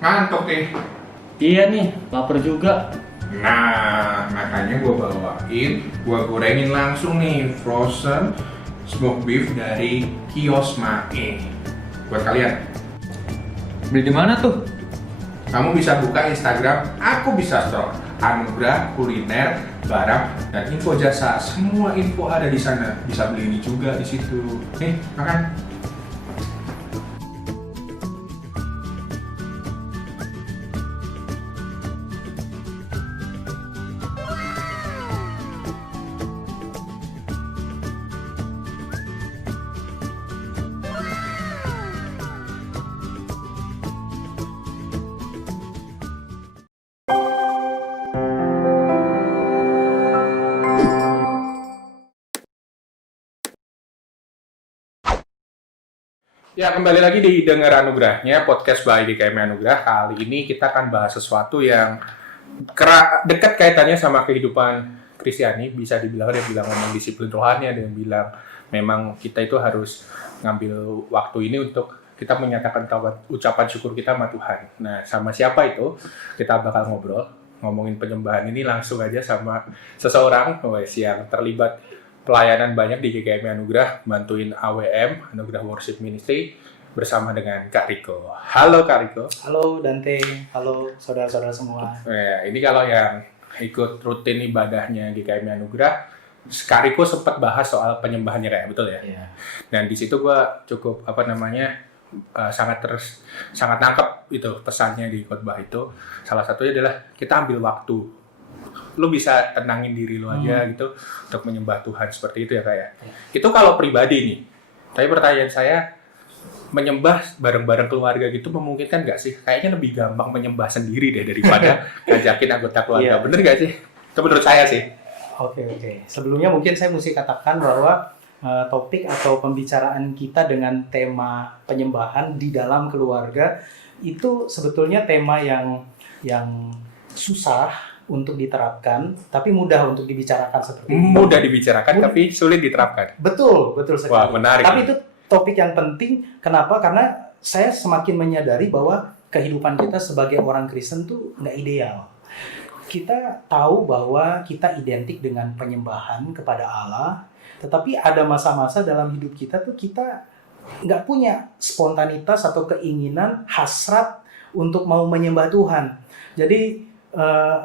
Ngantuk nih. Iya nih, lapar juga. Nah, makanya gue bawain, gue gorengin langsung nih frozen smoked beef dari kios Mae. Buat kalian, Beli di mana tuh? kamu bisa buka Instagram, aku bisa store Anugrah Kuliner, Barang, dan info jasa. Semua info ada di sana. Bisa beli ini juga di situ. Nih, makan. Ya, kembali lagi di Dengar Anugerahnya, podcast by DKM Anugerah. Kali ini kita akan bahas sesuatu yang dekat kaitannya sama kehidupan Kristiani. Bisa dibilang, ada yang bilang memang disiplin rohani, ada yang bilang memang kita itu harus ngambil waktu ini untuk kita menyatakan ucapan syukur kita sama Tuhan. Nah, sama siapa itu? Kita bakal ngomongin penyembahan ini langsung aja sama seseorang yang terlibat pelayanan banyak di GKM Anugerah, bantuin AWM, Anugerah Worship Ministry, bersama dengan Kak Riko. Halo Kak Riko. Halo Dante, halo saudara-saudara semua. Ini kalau yang ikut rutin ibadahnya GKM Anugerah, Kak Riko sempat bahas soal penyembahannya kayak betul ya? Iya. Dan di situ gue cukup sangat nangkep itu pesannya di khotbah itu. Salah satunya adalah kita ambil waktu. Lu bisa tenangin diri lu aja gitu untuk menyembah Tuhan seperti itu ya kayak. Itu kalau pribadi nih. Tapi pertanyaan saya, menyembah bareng-bareng keluarga gitu memungkinkan nggak sih? Kayaknya lebih gampang menyembah sendiri deh daripada ngajakin anggota keluarga. Iya. Bener nggak sih? Itu menurut saya sih. Oke. Sebelumnya mungkin saya mesti katakan bahwa topik atau pembicaraan kita dengan tema penyembahan di dalam keluarga itu sebetulnya tema yang susah untuk diterapkan, tapi mudah untuk dibicarakan seperti itu. Mudah dibicarakan tapi sulit diterapkan. Betul sekali. Wah, menarik. Tapi itu topik yang penting. Kenapa? Karena saya semakin menyadari bahwa kehidupan kita sebagai orang Kristen tuh nggak ideal. Kita tahu bahwa kita identik dengan penyembahan kepada Allah, tetapi ada masa-masa dalam hidup kita tuh kita nggak punya spontanitas atau keinginan hasrat untuk mau menyembah Tuhan. Jadi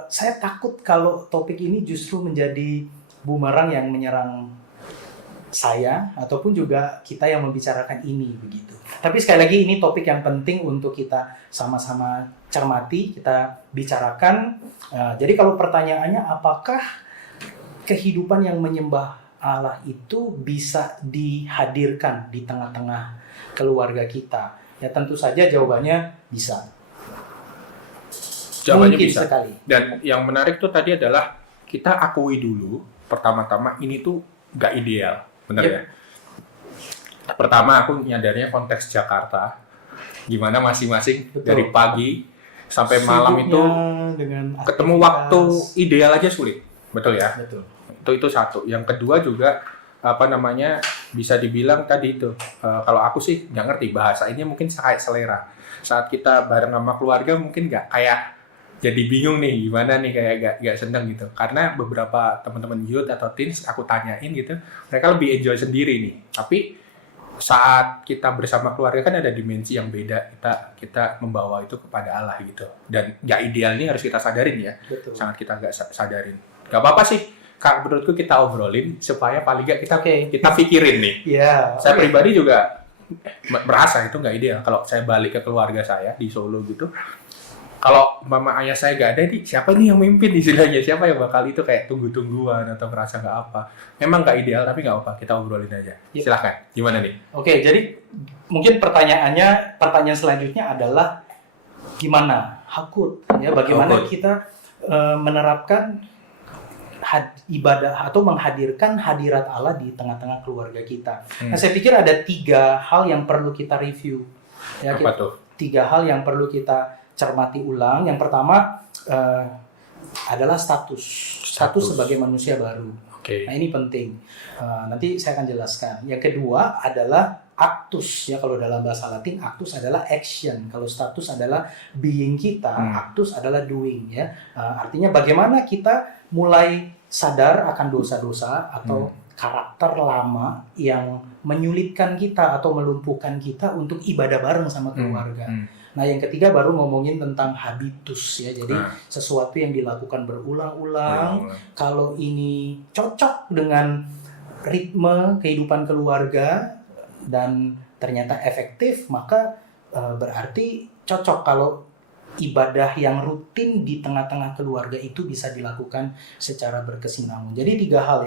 saya takut kalau topik ini justru menjadi bumerang yang menyerang saya ataupun juga kita yang membicarakan ini begitu. Tapi sekali lagi ini topik yang penting untuk kita sama-sama cermati, kita bicarakan. Jadi kalau pertanyaannya apakah kehidupan yang menyembah Allah itu bisa dihadirkan di tengah-tengah keluarga kita? Ya tentu saja jawabannya bisa. Jawabannya Mungkin bisa. Sekali. Dan yang menarik tuh tadi adalah kita akui dulu pertama-tama ini tuh nggak ideal, benar ya? Pertama aku nyadarnya konteks Jakarta, gimana masing-masing dari pagi sampai malam itu dengan ketemu waktu ideal aja sulit, betul ya? Betul. Itu satu. Yang kedua juga bisa dibilang tadi itu kalau aku sih nggak ngerti bahasanya mungkin kayak selera. Saat kita bareng sama keluarga mungkin nggak kayak jadi bingung nih gimana nih kayak gak seneng gitu karena beberapa teman-teman youth atau teens aku tanyain gitu mereka lebih enjoy sendiri nih tapi saat kita bersama keluarga kan ada dimensi yang beda kita membawa itu kepada Allah gitu dan gak ideal ini harus kita sadarin ya. Betul. Sangat kita gak sadarin gak apa-apa sih Kak menurutku kita obrolin supaya paling gak kita pikirin nih. Saya pribadi juga merasa itu gak ideal kalau saya balik ke keluarga saya di Solo gitu. Kalau mama ayah saya gak ada nih, siapa nih yang mimpin istilahnya? Siapa yang bakal itu kayak tunggu-tungguan atau merasa gak apa? Memang gak ideal, tapi gak apa, kita obrolin aja. Silahkan, gimana nih? Oke, jadi mungkin pertanyaan selanjutnya adalah gimana? Hakut, ya bagaimana kita menerapkan ibadah atau menghadirkan hadirat Allah di tengah-tengah keluarga kita. Nah, saya pikir ada 3 hal yang perlu kita review. Ya, apa tuh? 3 hal yang perlu kita cermati ulang. Yang pertama adalah status sebagai manusia baru. Okay. Nah ini penting. Nanti saya akan jelaskan. Yang kedua adalah actus ya, kalau dalam bahasa Latin actus adalah action, kalau status adalah being kita, actus adalah doing ya. Artinya bagaimana kita mulai sadar akan dosa-dosa atau karakter lama yang menyulitkan kita atau melumpuhkan kita untuk ibadah bareng sama keluarga. Nah, yang ketiga baru ngomongin tentang habitus ya. Jadi sesuatu yang dilakukan berulang-ulang, kalau ini cocok dengan ritme kehidupan keluarga dan ternyata efektif, maka berarti cocok kalau ibadah yang rutin di tengah-tengah keluarga itu bisa dilakukan secara berkesinambungan. Jadi 3 hal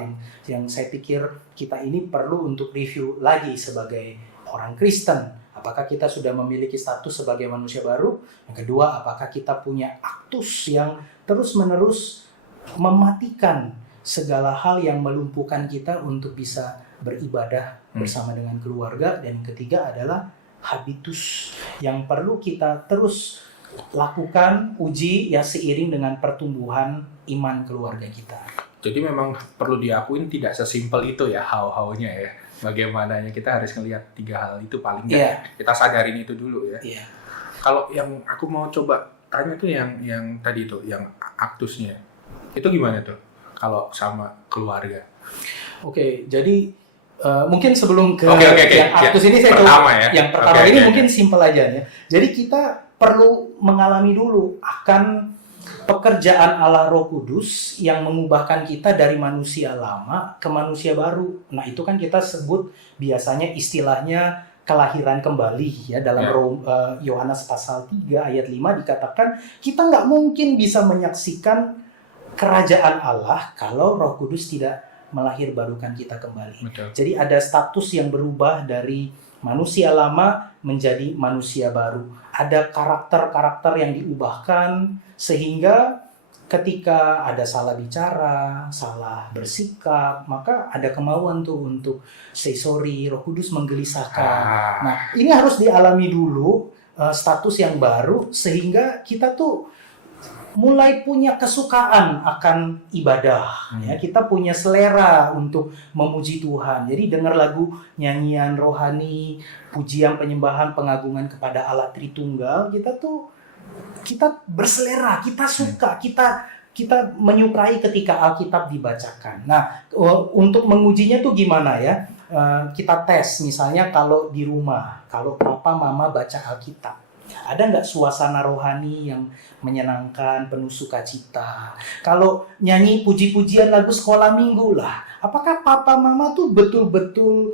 yang saya pikir kita ini perlu untuk review lagi sebagai orang Kristen. Apakah kita sudah memiliki status sebagai manusia baru? Yang kedua, apakah kita punya aktus yang terus-menerus mematikan segala hal yang melumpuhkan kita untuk bisa beribadah bersama dengan keluarga? Dan yang ketiga adalah habitus yang perlu kita terus lakukan, uji ya seiring dengan pertumbuhan iman keluarga kita. Jadi memang perlu diakuin tidak sesimpel itu ya how-how-nya ya. Bagaimananya kita harus ngelihat 3 hal itu paling nggak kita sadarin itu dulu ya. Kalau yang aku mau coba tanya tuh yang tadi itu, yang aktusnya. Itu gimana tuh kalau sama keluarga? Oke, jadi mungkin sebelum ke yang aktus ini saya pertama tahu, ya. yang pertama ini mungkin simpel aja ya. Jadi kita perlu mengalami dulu akan pekerjaan Allah Roh Kudus yang mengubahkan kita dari manusia lama ke manusia baru. Nah, itu kan kita sebut biasanya istilahnya kelahiran kembali ya. Dalam Yohanes pasal 3 ayat 5 dikatakan kita nggak mungkin bisa menyaksikan kerajaan Allah kalau Roh Kudus tidak melahirbarukan kita kembali. Betul. Jadi ada status yang berubah dari manusia lama menjadi manusia baru. Ada karakter-karakter yang diubahkan sehingga ketika ada salah bicara, salah bersikap, maka ada kemauan tuh untuk say sorry, Roh Kudus menggelisahkan. Nah, ini harus dialami dulu status yang baru sehingga kita tuh mulai punya kesukaan akan ibadah ya, kita punya selera untuk memuji Tuhan. Jadi dengar lagu nyanyian rohani, pujian, penyembahan, pengagungan kepada Allah Tritunggal, kita berselera, kita suka, kita menyukai ketika Alkitab dibacakan. Nah, untuk mengujinya tuh gimana ya? Kita tes misalnya kalau di rumah, kalau papa mama baca Alkitab, ada nggak suasana rohani yang menyenangkan, penuh sukacita? Kalau nyanyi puji-pujian lagu sekolah minggu lah, apakah papa mama tuh betul-betul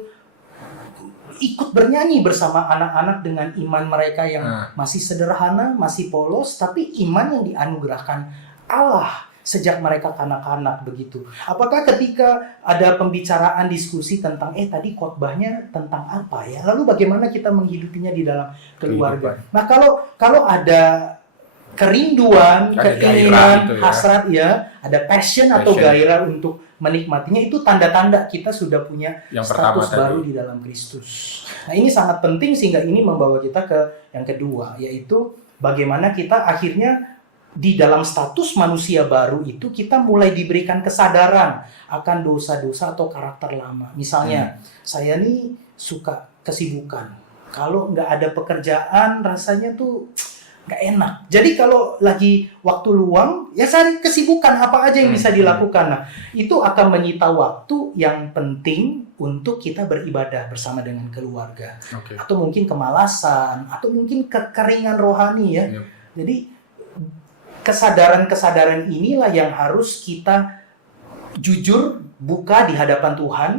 ikut bernyanyi bersama anak-anak dengan iman mereka yang masih sederhana, masih polos, tapi iman yang dianugerahkan Allah sejak mereka kanak-kanak begitu? Apakah ketika ada pembicaraan diskusi tentang tadi khotbahnya tentang apa ya? Lalu bagaimana kita menghidupinya di dalam keluarga? Nah, kalau ada kerinduan, ada keinginan, gitu ya, hasrat ya, ada passion atau gairah untuk menikmatinya, itu tanda-tanda kita sudah punya yang status baru di dalam Kristus. Nah, ini sangat penting sehingga ini membawa kita ke yang kedua, yaitu bagaimana kita akhirnya di dalam status manusia baru itu kita mulai diberikan kesadaran akan dosa-dosa atau karakter lama. Misalnya, saya nih suka kesibukan. Kalau nggak ada pekerjaan, rasanya tuh nggak enak. Jadi kalau lagi waktu luang, ya cari kesibukan apa aja yang bisa dilakukan. Nah, itu akan menyita waktu yang penting untuk kita beribadah bersama dengan keluarga. Atau mungkin kemalasan, atau mungkin kekeringan rohani ya. Jadi kesadaran-kesadaran inilah yang harus kita jujur buka di hadapan Tuhan,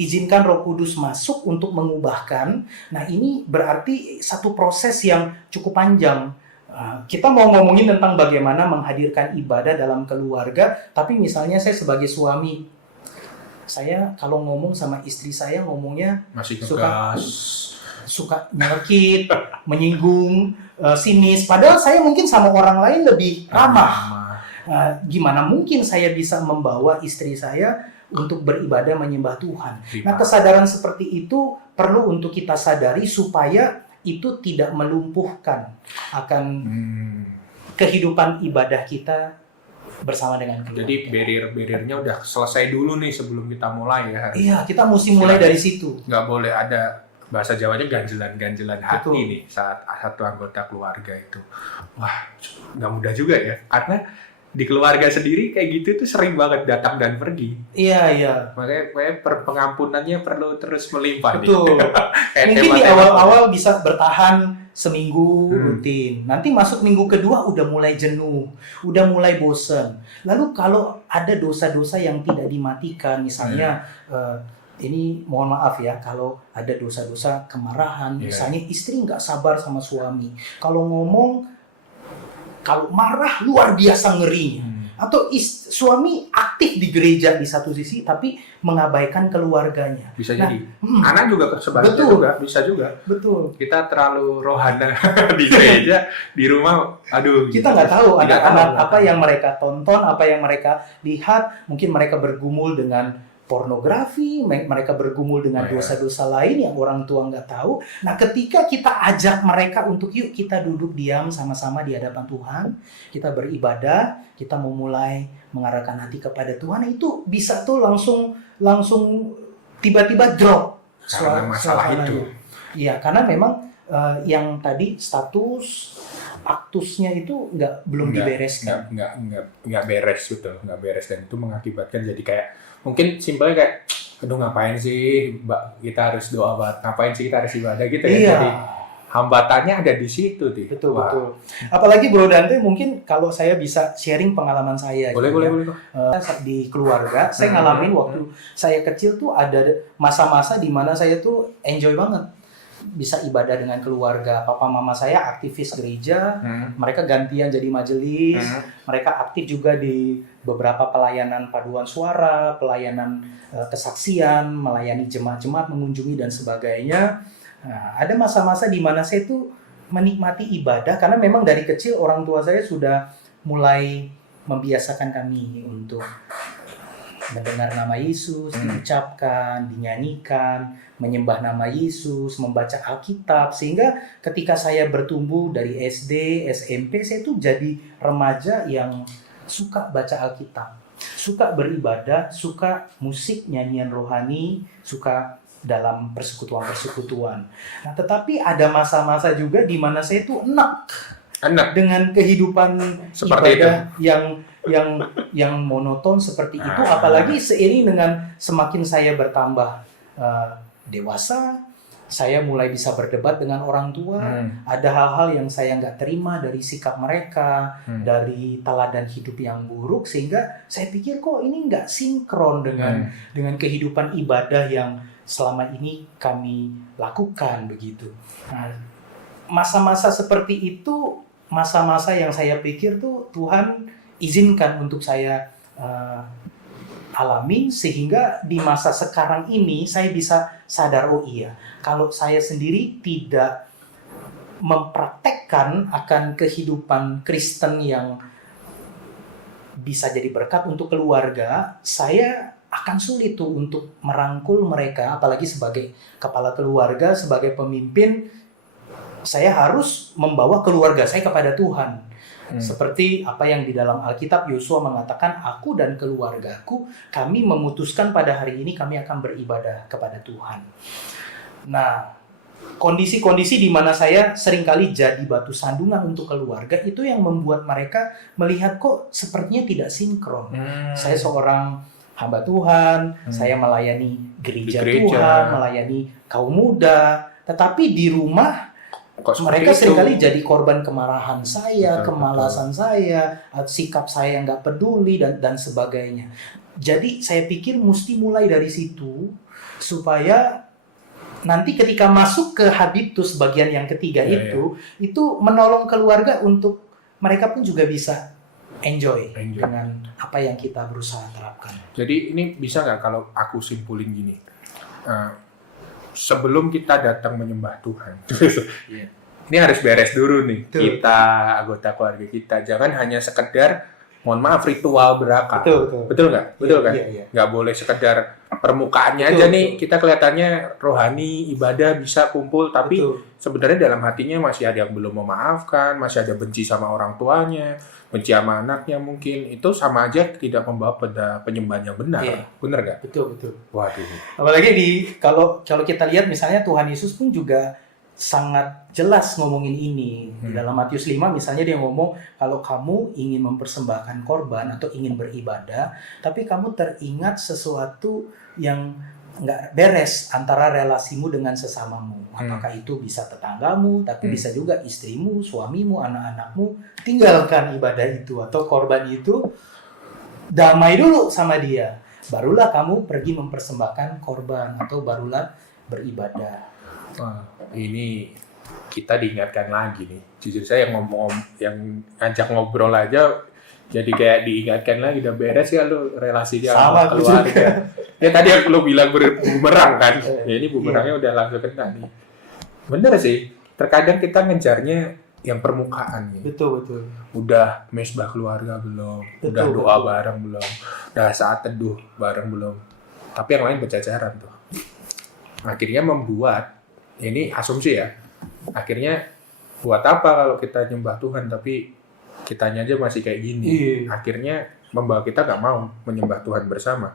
izinkan Roh Kudus masuk untuk mengubahkan. Nah, ini berarti satu proses yang cukup panjang. Kita mau ngomongin tentang bagaimana menghadirkan ibadah dalam keluarga, tapi misalnya saya sebagai suami, saya kalau ngomong sama istri saya ngomongnya masih suka nyelkit, menyinggung, sinis. Padahal saya mungkin sama orang lain lebih ramah. Gimana mungkin saya bisa membawa istri saya untuk beribadah menyembah Tuhan? Nah, kesadaran seperti itu perlu untuk kita sadari supaya itu tidak melumpuhkan akan kehidupan ibadah kita bersama dengan keluarga. Jadi barrier-barriernya udah selesai dulu nih sebelum kita mulai ya. Iya, kita mesti mulai dari situ. Nggak boleh ada bahasa Jawanya ganjelan hati Betul. nih saat satu anggota keluarga itu. Wah, nggak mudah juga ya. Karena di keluarga sendiri kayak gitu tuh sering banget datang dan pergi. Iya. Makanya pengampunannya perlu terus melimpah Betul. nih. Kayak Mungkin di tema-tema. awal-awal bisa bertahan seminggu Hmm. rutin. Nanti masuk minggu kedua udah mulai jenuh, udah mulai bosen. Lalu kalau ada dosa-dosa yang tidak dimatikan, misalnya ini mohon maaf ya, kalau ada dosa-dosa kemarahan, Iya. misalnya istri nggak sabar sama suami. Kalau ngomong, kalau marah luar biasa ngerinya. Atau suami aktif di gereja di satu sisi, tapi mengabaikan keluarganya. Bisa Nah, jadi. Anak juga sebaliknya Betul. juga, bisa juga. Betul. Kita terlalu rohana di gereja, di rumah, aduh. Kita nggak tahu Tidak anak-anak tahu. apa yang mereka tonton, apa yang mereka lihat. Mungkin mereka bergumul dengan pornografi, mereka bergumul dengan Oh, ya. dosa-dosa lain yang orang tua nggak tahu. Nah, ketika kita ajak mereka untuk yuk kita duduk diam sama-sama di hadapan Tuhan, kita beribadah, kita mau mulai mengarahkan hati kepada Tuhan, itu bisa tuh langsung tiba-tiba drop Karena masalah suasananya. itu. Iya, karena memang yang tadi status aktusnya itu belum dibereskan. Nggak beres gitu, nggak beres, dan itu mengakibatkan jadi kayak mungkin simpelnya kayak, aduh ngapain sih Mbak, kita harus doa banget, ngapain sih kita harus ibadah gitu ya. Iya. Jadi hambatannya ada di situ tuh. Betul, Wah. betul. Apalagi Bro Dante, mungkin kalau saya bisa sharing pengalaman saya. Boleh, gitu boleh, ya. boleh. Di keluarga, saya ngalamin waktu saya kecil tuh ada masa-masa di mana saya tuh enjoy banget. Bisa ibadah dengan keluarga. Papa mama saya aktivis gereja, mereka gantian jadi majelis, mereka aktif juga di beberapa pelayanan paduan suara, pelayanan kesaksian, melayani jemaat-jemaat, mengunjungi dan sebagainya. Nah, ada masa-masa di mana saya tuh menikmati ibadah karena memang dari kecil orang tua saya sudah mulai membiasakan kami untuk mendengar nama Yesus, diucapkan, dinyanyikan, menyembah nama Yesus, membaca Alkitab, sehingga ketika saya bertumbuh dari SD, SMP, saya tuh jadi remaja yang suka baca Alkitab, suka beribadah, suka musik, nyanyian rohani, suka dalam persekutuan-persekutuan. Nah, tetapi ada masa-masa juga di mana saya tuh enak dengan kehidupan Seperti ibadah yang monoton seperti itu, apalagi seiring dengan semakin saya bertambah dewasa, saya mulai bisa berdebat dengan orang tua. Ada hal-hal yang saya nggak terima dari sikap mereka, dari teladan hidup yang buruk, sehingga saya pikir kok ini nggak sinkron dengan kehidupan ibadah yang selama ini kami lakukan begitu. Nah, masa-masa seperti itu, masa-masa yang saya pikir tuh Tuhan izinkan untuk saya alami, sehingga di masa sekarang ini saya bisa sadar, oh iya, kalau saya sendiri tidak mempraktekkan akan kehidupan Kristen yang bisa jadi berkat untuk keluarga, saya akan sulit tuh untuk merangkul mereka, apalagi sebagai kepala keluarga, sebagai pemimpin, saya harus membawa keluarga saya kepada Tuhan. Seperti apa yang di dalam Alkitab Yosua mengatakan, aku dan keluargaku, kami memutuskan pada hari ini kami akan beribadah kepada Tuhan. Nah, kondisi-kondisi di mana saya seringkali jadi batu sandungan untuk keluarga, itu yang membuat mereka melihat kok sepertinya tidak sinkron. Saya seorang hamba Tuhan, saya melayani gereja Tuhan, melayani kaum muda, tetapi di rumah mereka seringkali jadi korban kemarahan saya, kemalasan saya, sikap saya yang nggak peduli dan sebagainya. Jadi saya pikir mesti mulai dari situ supaya nanti ketika masuk ke habitus bagian yang ketiga itu menolong keluarga untuk mereka pun juga bisa enjoy dengan apa yang kita berusaha terapkan. Jadi ini bisa nggak kalau aku simpulin gini? Sebelum kita datang menyembah Tuhan, ini harus beres dulu nih. Kita, anggota keluarga kita, jangan hanya sekedar, mohon maaf, ritual berakal. Betul nggak? Betul kan? Nggak boleh sekedar permukaannya aja nih, kita kelihatannya rohani, ibadah, bisa kumpul, tapi sebenarnya dalam hatinya masih ada yang belum memaafkan, masih ada benci sama orang tuanya, benci sama anaknya mungkin, itu sama aja tidak membawa pada penyembahan yang benar. Iya. Benar nggak? Betul. Waduh. Apalagi kalau kita lihat misalnya Tuhan Yesus pun juga sangat jelas ngomongin ini. Di dalam Matius 5 misalnya dia ngomong, kalau kamu ingin mempersembahkan korban atau ingin beribadah, tapi kamu teringat sesuatu yang nggak beres antara relasimu dengan sesamamu. Apakah itu bisa tetanggamu, tapi bisa juga istrimu, suamimu, anak-anakmu. Tinggalkan ibadah itu atau korban itu, damai dulu sama dia. Barulah kamu pergi mempersembahkan korban atau barulah beribadah. Wah, ini kita diingatkan lagi nih. Jujur saya yang ngajak ngobrol aja jadi kayak diingatkan lagi, udah beres ya lu relasi dia sama keluarga. Ya tadi lu bilang bumerang kan. Ya ini bumerangnya udah langsung kena nih. Bener sih. Terkadang kita ngejarnya yang permukaan nih. Betul. Udah mesbah keluarga belum? Udah doa bareng belum? Udah saat teduh bareng belum? Tapi yang lain berjajaran tuh. Akhirnya membuat, ini asumsi ya, akhirnya buat apa kalau kita nyembah Tuhan tapi kitanya aja masih kayak gini. Akhirnya membawa kita nggak mau menyembah Tuhan bersama.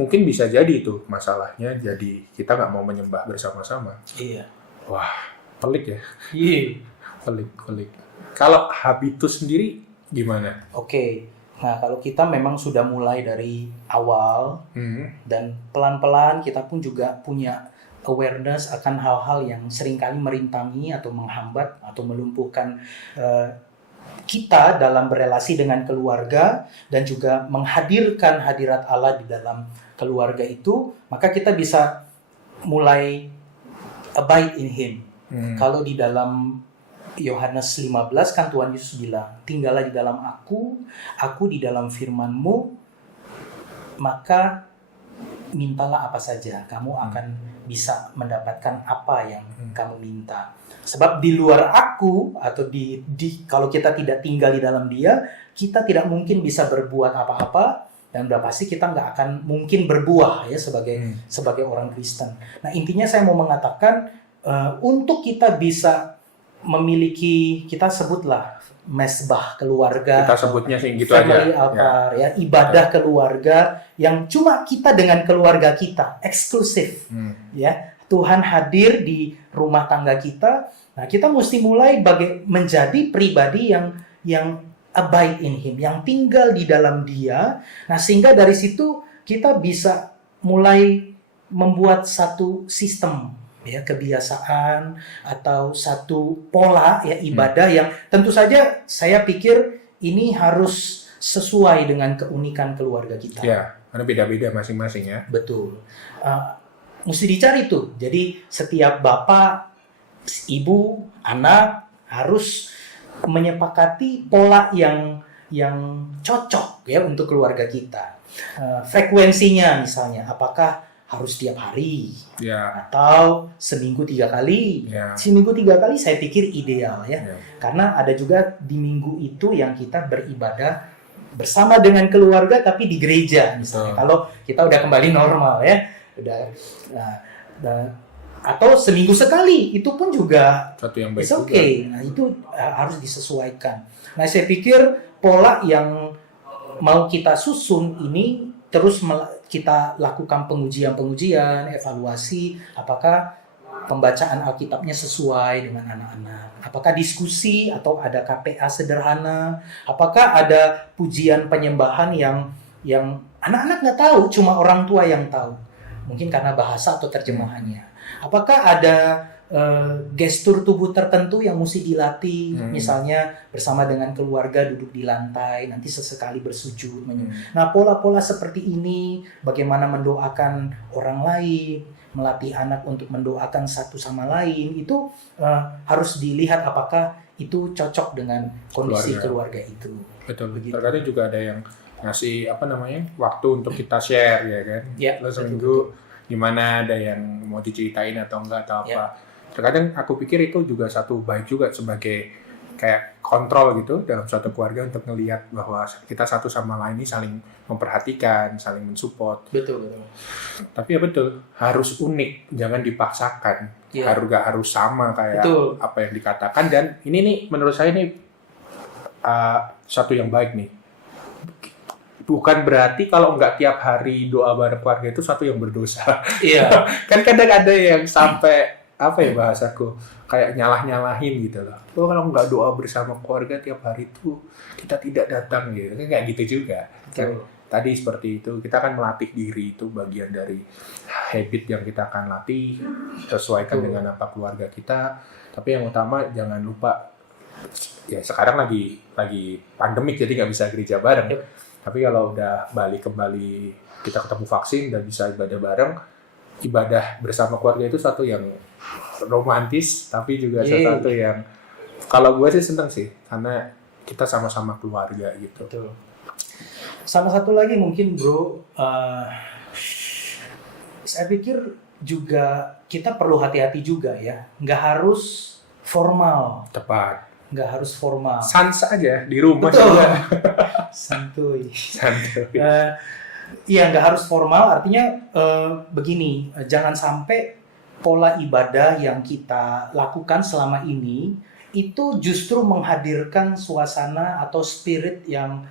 Mungkin bisa jadi itu masalahnya, jadi kita nggak mau menyembah bersama-sama. Iya. Wah, pelik ya. Iya. Pelik. Kalau habitus sendiri gimana? Oke. Nah, kalau kita memang sudah mulai dari awal dan pelan-pelan kita pun juga punya awareness akan hal-hal yang seringkali merintangi atau menghambat atau melumpuhkan kita dalam berelasi dengan keluarga dan juga menghadirkan hadirat Allah di dalam keluarga itu, maka kita bisa mulai abide in Him. Kalau di dalam Yohanes 15 kan Tuhan Yesus bilang, tinggallah di dalam aku di dalam firman-Mu, maka mintalah apa saja, kamu akan bisa mendapatkan apa yang kamu minta. Sebab di luar aku atau kalau kita tidak tinggal di dalam Dia, kita tidak mungkin bisa berbuat apa-apa dan udah pasti kita nggak akan mungkin berbuah ya sebagai orang Kristen. Nah, intinya saya mau mengatakan untuk kita bisa memiliki, kita sebutlah mesbah keluarga, kita sebutnya sih gitu family aja altar, ya ibadah keluarga yang cuma kita dengan keluarga kita eksklusif, ya Tuhan hadir di rumah tangga kita. Nah, kita mesti mulai menjadi pribadi yang abide in Him, yang tinggal di dalam Dia. Nah, sehingga dari situ kita bisa mulai membuat satu sistem, ya kebiasaan atau satu pola ya ibadah yang tentu saja saya pikir ini harus sesuai dengan keunikan keluarga kita. Ya, karena beda-beda masing-masing ya. Betul. Mesti dicari tuh. Jadi setiap bapak, ibu, anak harus menyepakati pola yang cocok ya untuk keluarga kita. Frekuensinya misalnya, apakah harus tiap hari atau seminggu 3 kali? Seminggu 3 kali saya pikir ideal ya. Karena ada juga di minggu itu yang kita beribadah bersama dengan keluarga tapi di gereja misalnya. Kalau kita udah kembali normal ya. Atau seminggu sekali itu pun juga satu yang baik. Okay. Nah, itu harus disesuaikan. Nah, saya pikir pola yang mau kita susun ini terus kita lakukan pengujian, evaluasi apakah pembacaan Alkitabnya sesuai dengan anak-anak. Apakah diskusi atau ada KPA sederhana? Apakah ada pujian penyembahan yang anak-anak nggak tahu, cuma orang tua yang tahu. Mungkin karena bahasa atau terjemahannya. Apakah ada gestur tubuh tertentu yang mesti dilatih, misalnya bersama dengan keluarga duduk di lantai, nanti sesekali bersujud. Nah, pola-pola seperti ini, bagaimana mendoakan orang lain, melatih anak untuk mendoakan satu sama lain, itu harus dilihat apakah itu cocok dengan kondisi keluarga itu. Betul. Terkadang juga ada yang ngasih waktu untuk kita share ya kan. Lo seminggu gimana, ada yang mau diceritain atau enggak atau apa. Terkadang aku pikir itu juga satu baik juga sebagai kayak kontrol gitu dalam suatu keluarga untuk ngelihat bahwa kita satu sama lain ini saling memperhatikan, saling mensupport. Betul. Tapi ya betul, harus unik, jangan dipaksakan. Harus sama kayak apa yang dikatakan. Dan ini nih menurut saya nih satu yang baik nih. Bukan berarti kalau nggak tiap hari doa bareng keluarga itu satu yang berdosa. Iya. Kan kadang ada yang sampai apa ya bahasaku kayak nyalah-nyalahin gitu loh. Oh, kalau nggak doa bersama keluarga tiap hari itu kita tidak datang gitu. Kan kayak gitu juga. Kan, tadi seperti itu kita akan melatih diri, itu bagian dari habit yang kita akan latih, sesuaikan dengan apa keluarga kita. Tapi yang utama jangan lupa, ya sekarang lagi pandemik jadi nggak bisa gereja bareng. Tapi kalau udah balik kembali, kita ketemu vaksin dan bisa ibadah bareng, ibadah bersama keluarga itu satu yang romantis, tapi juga sesuatu yang kalau gue sih seneng sih, karena kita sama-sama keluarga gitu. Betul. Sama satu lagi mungkin bro, saya pikir juga kita perlu hati-hati juga ya, nggak harus formal. Tepat. Nggak harus formal. Sans aja di rumah. Betul. juga. Santuy. Santuy. Iya, nggak harus formal. Artinya begini, jangan sampai pola ibadah yang kita lakukan selama ini itu justru menghadirkan suasana atau spirit yang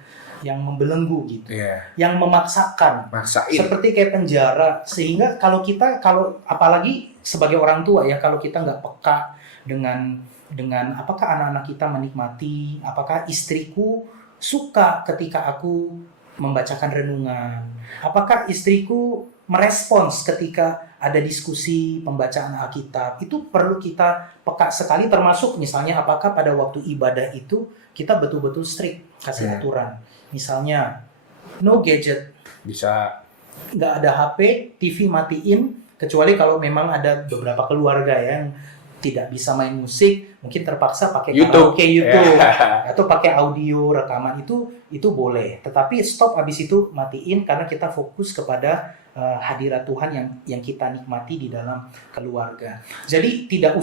membelenggu gitu, yang memaksakan, Maksain. seperti kayak penjara. Sehingga kalau apalagi sebagai orang tua ya, kalau kita nggak peka dengan apakah anak-anak kita menikmati, apakah istriku suka ketika aku membacakan renungan, apakah istriku merespons ketika ada diskusi pembacaan Alkitab, itu perlu kita peka sekali, termasuk misalnya apakah pada waktu ibadah itu kita betul-betul strict kasih aturan, misalnya no gadget, Bisa. nggak ada HP, TV matiin, kecuali kalau memang ada beberapa keluarga yang tidak bisa main musik, mungkin terpaksa pakai karaoke YouTube atau pakai audio rekaman, itu boleh. Tetapi stop habis itu, matiin, karena kita fokus kepada hadirat Tuhan yang kita nikmati di dalam keluarga. Jadi tidak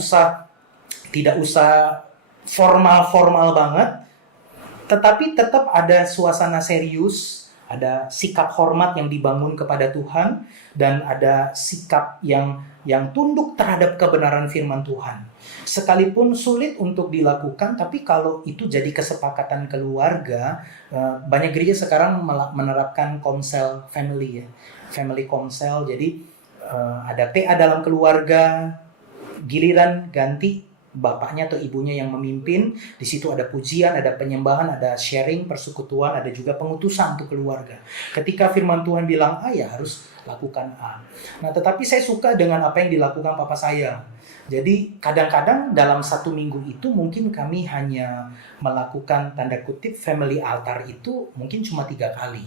usah formal banget, tetapi tetap ada suasana serius, ada sikap hormat yang dibangun kepada Tuhan, dan ada sikap yang tunduk terhadap kebenaran firman Tuhan. Sekalipun sulit untuk dilakukan, tapi kalau itu jadi kesepakatan keluarga, banyak gereja sekarang menerapkan komsel family ya, family komsel. Jadi ada PA dalam keluarga, giliran ganti bapaknya atau ibunya yang memimpin. Di situ ada pujian, ada penyembahan, ada sharing, persekutuan, ada juga pengutusan untuk keluarga. Ketika firman Tuhan bilang A, ya harus lakukan A. Nah, tetapi saya suka dengan apa yang dilakukan papa saya. Jadi kadang-kadang dalam 1 minggu itu mungkin kami hanya melakukan tanda kutip family altar itu mungkin cuma 3 kali.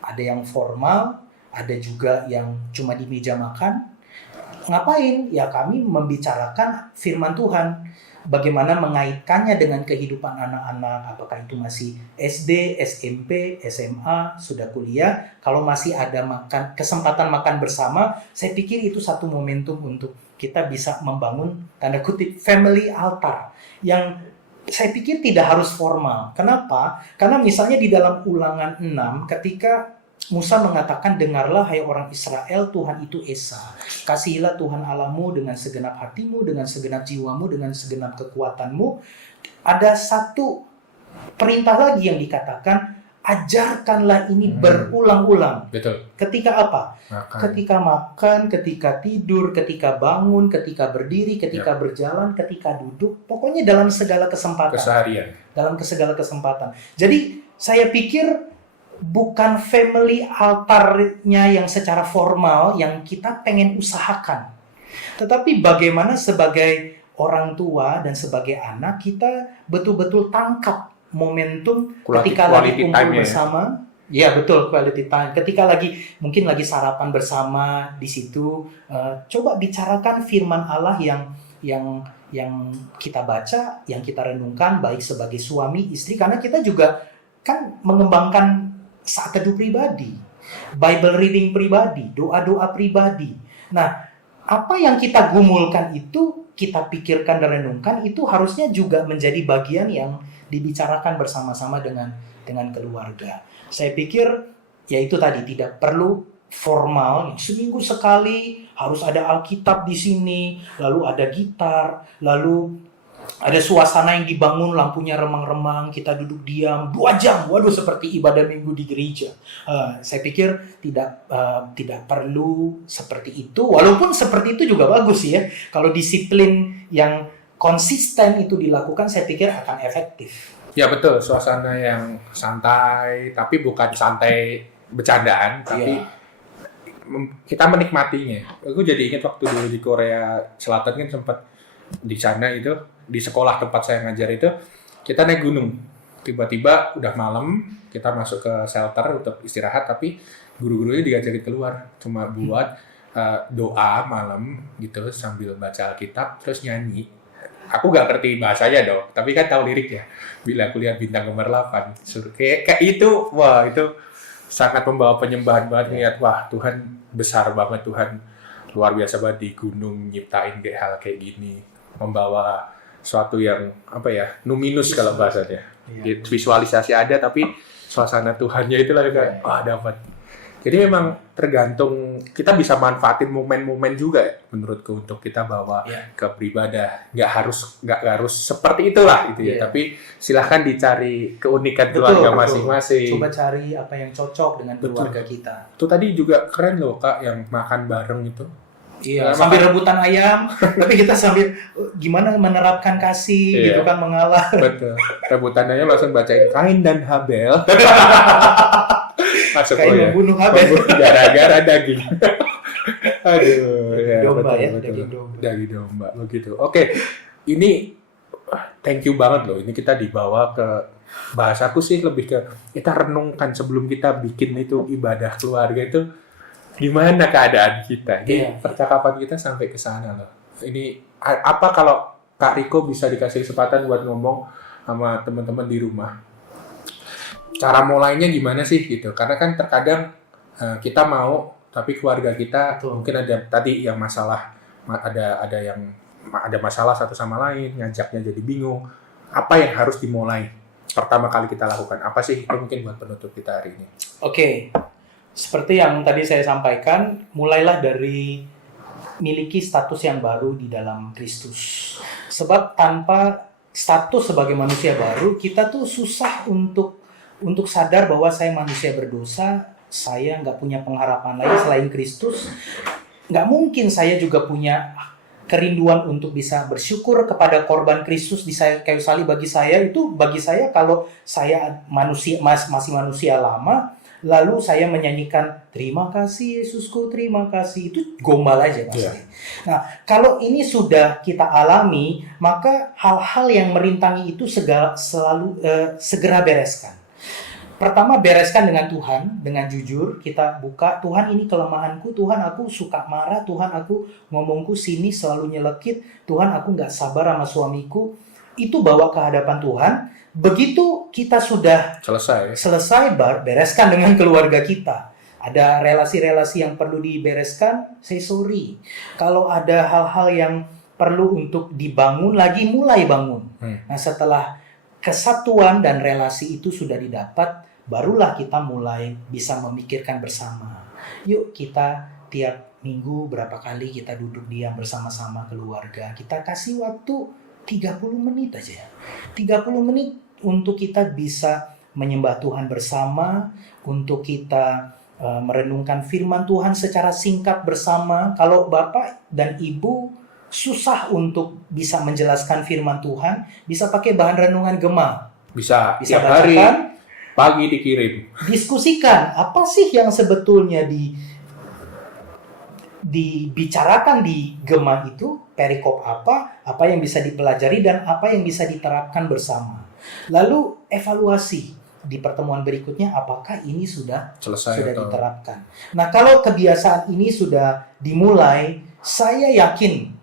Ada yang formal, ada juga yang cuma di meja makan. Ngapain? Ya kami membicarakan firman Tuhan. Bagaimana mengaitkannya dengan kehidupan anak-anak, apakah itu masih SD, SMP, SMA, sudah kuliah. Kalau masih ada kesempatan makan bersama, saya pikir itu satu momentum untuk kita bisa membangun tanda kutip family altar yang saya pikir tidak harus formal. Kenapa? Karena misalnya di dalam Ulangan 6 ketika Musa mengatakan, dengarlah hai orang Israel, Tuhan itu Esa. Kasihilah Tuhan Allahmu dengan segenap hatimu, dengan segenap jiwamu, dengan segenap kekuatanmu. Ada satu perintah lagi yang dikatakan, ajarkanlah ini berulang-ulang. Betul. Ketika apa? Makan. Ketika makan, ketika tidur, ketika bangun, ketika berdiri, ketika berjalan, ketika duduk. Pokoknya dalam segala kesempatan. Keseharian. Dalam segala kesempatan. Jadi saya pikir bukan family altarnya yang secara formal yang kita pengen usahakan. Tetapi bagaimana sebagai orang tua dan sebagai anak kita betul-betul tangkap momentum ketika lagi kumpul bersama. Ya betul, quality time. Ketika mungkin lagi sarapan bersama di situ, coba bicarakan firman Allah yang kita baca, yang kita renungkan, baik sebagai suami, istri, karena kita juga kan mengembangkan saat teduh pribadi, Bible reading pribadi, doa-doa pribadi. Nah, apa yang kita gumulkan itu, kita pikirkan dan renungkan, itu harusnya juga menjadi bagian yang dibicarakan bersama-sama dengan keluarga. Saya pikir, ya itu tadi, tidak perlu formal, seminggu sekali harus ada Alkitab di sini, lalu ada gitar, lalu Ada suasana yang dibangun, lampunya remang-remang, kita duduk diam 2 jam. Waduh, seperti ibadah minggu di gereja. Saya pikir tidak perlu seperti itu. Walaupun seperti itu juga bagus ya. Kalau disiplin yang konsisten itu dilakukan, saya pikir akan efektif. Ya betul, suasana yang santai, tapi bukan santai bercandaan, tapi Iya. kita menikmatinya. Aku jadi ingat waktu dulu di Korea Selatan kan sempat di sana itu, di sekolah tempat saya ngajar itu, kita naik gunung. Tiba-tiba udah malam, kita masuk ke shelter untuk istirahat, tapi guru-gurunya diajakin keluar cuma buat doa malam gitu sambil baca Alkitab terus nyanyi. Aku gak ngerti bahasanya dong, tapi kan tahu liriknya. Bila aku lihat bintang gemerlapan, kayak itu, wah itu sangat membawa penyembahan banget. Ngeliat, wah Tuhan besar banget, Tuhan luar biasa banget di gunung nyiptain kayak hal kayak gini, membawa suatu yang apa ya, numinus kalau bahasanya. Iya. Visualisasi ada, tapi suasana Tuhannya itulah kayak wah dapat. Jadi memang tergantung, kita bisa manfaatin momen-momen juga ya, menurutku untuk kita bawa ke beribadah. Nggak harus seperti itulah gitu ya. Tapi silahkan dicari keunikan keluarga masing-masing. Coba cari apa yang cocok dengan keluarga kita. Itu tadi juga keren loh Kak, yang makan bareng itu. Iya, sambil rebutan ayam, tapi kita sambil gimana menerapkan kasih, gitu kan, mengalah. Betul. Rebutannya langsung bacain Kain dan Habel. Masuk Kain membunuh Habel. Gara-gara daging. Aduh, domba betul, ya, betul. daging domba. Daging domba, begitu. Oke, ini thank you banget loh. Ini kita dibawa ke, bahasaku sih lebih ke, kita renungkan sebelum kita bikin itu ibadah keluarga itu, gimana keadaan kita. Ini percakapan kita sampai ke sana loh. Ini apa kalau Kak Riko bisa dikasih kesempatan buat ngomong sama teman-teman di rumah, cara mulainya gimana sih gitu? Karena kan terkadang kita mau, tapi keluarga kita mungkin ada tadi yang masalah, ada masalah satu sama lain, ngajaknya jadi bingung. Apa yang harus dimulai pertama kali kita lakukan? Apa sih itu mungkin buat penutup kita hari ini? Oke. Seperti yang tadi saya sampaikan, mulailah dari miliki status yang baru di dalam Kristus. Sebab tanpa status sebagai manusia baru, kita tuh susah untuk sadar bahwa saya manusia berdosa, saya nggak punya pengharapan lain selain Kristus. Nggak mungkin saya juga punya kerinduan untuk bisa bersyukur kepada korban Kristus di kayu salib. Bagi saya kalau saya masih manusia lama, lalu saya menyanyikan terima kasih Yesusku, terima kasih, itu gombal aja pasti. Nah, kalau ini sudah kita alami, maka hal-hal yang merintangi itu segera bereskan. Pertama, bereskan dengan Tuhan, dengan jujur kita buka, Tuhan ini kelemahanku, Tuhan aku suka marah, Tuhan aku ngomongku sini selalu nyelekit, Tuhan aku nggak sabar sama suamiku. Itu bawa ke hadapan Tuhan. Begitu kita sudah selesai, bereskan dengan keluarga kita. Ada relasi-relasi yang perlu dibereskan, say sorry. Kalau ada hal-hal yang perlu untuk dibangun lagi, mulai bangun. Nah, setelah kesatuan dan relasi itu sudah didapat, barulah kita mulai bisa memikirkan bersama. Yuk kita tiap minggu berapa kali kita duduk diam bersama-sama keluarga. Kita kasih waktu 30 menit aja. 30 menit untuk kita bisa menyembah Tuhan bersama, untuk kita merenungkan firman Tuhan secara singkat bersama. Kalau Bapak dan Ibu susah untuk bisa menjelaskan firman Tuhan, bisa pakai bahan renungan Gema. Bisa tiap hari, pagi dikirim. Diskusikan, apa sih yang sebetulnya dibicarakan di Gema itu, perikop apa yang bisa dipelajari dan apa yang bisa diterapkan bersama. Lalu evaluasi di pertemuan berikutnya, apakah ini sudah diterapkan. Nah, kalau kebiasaan ini sudah dimulai, saya yakin,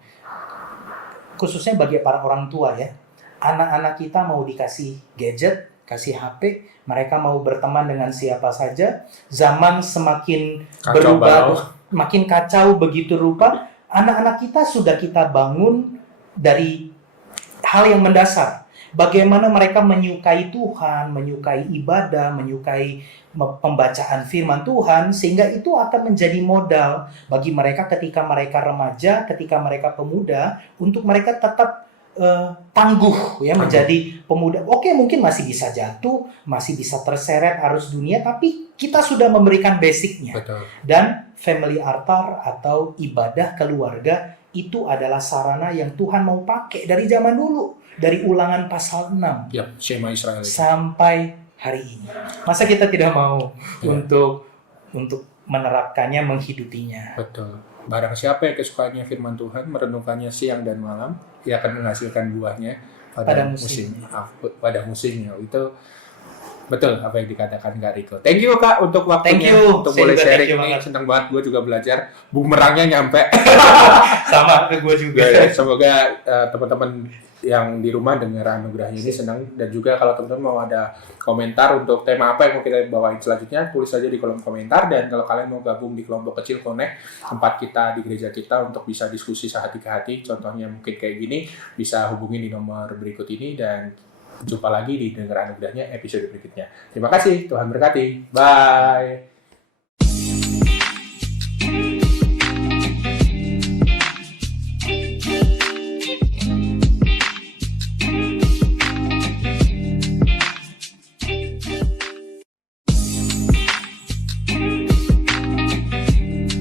khususnya bagi para orang tua ya, anak-anak kita mau dikasih gadget, kasih HP, mereka mau berteman dengan siapa saja, zaman semakin berubah, makin kacau begitu rupa, anak-anak kita sudah kita bangun dari hal yang mendasar. Bagaimana mereka menyukai Tuhan, menyukai ibadah, menyukai pembacaan firman Tuhan, sehingga itu akan menjadi modal bagi mereka ketika mereka remaja, ketika mereka pemuda, untuk mereka tetap tangguh ya, menjadi pemuda. Oke, mungkin masih bisa jatuh, masih bisa terseret arus dunia, tapi kita sudah memberikan basicnya. Betul. Dan family altar atau ibadah keluarga itu adalah sarana yang Tuhan mau pakai dari zaman dulu, dari Ulangan pasal 6 Ya, Shema Israel itu. sampai hari ini. Masa kita tidak mau Ya. untuk menerapkannya, menghidupinya? Betul. Barang siapa yang kesukaannya firman Tuhan, merenungkannya siang dan malam, ia akan menghasilkan buahnya pada pada musimnya. Itu betul apa yang dikatakan Kak Riko. Thank you Kak untuk waktunya, Thank you. untuk Saya boleh juga sharing thank you ini. banget. Senang banget, gue juga belajar. Bumerangnya nyampe. Sama ke gue juga. Semoga teman-teman yang di rumah dengar anugerahnya ini senang, dan juga kalau teman-teman mau ada komentar untuk tema apa yang mau kita bawain selanjutnya, tulis saja di kolom komentar. Dan kalau kalian mau gabung di kelompok kecil Connect, tempat kita di gereja kita untuk bisa diskusi sehati ke hati, contohnya mungkin kayak gini, bisa hubungi di nomor berikut ini. Dan jumpa lagi di Dengar Anugerahnya episode berikutnya. Terima kasih, Tuhan berkati. Bye.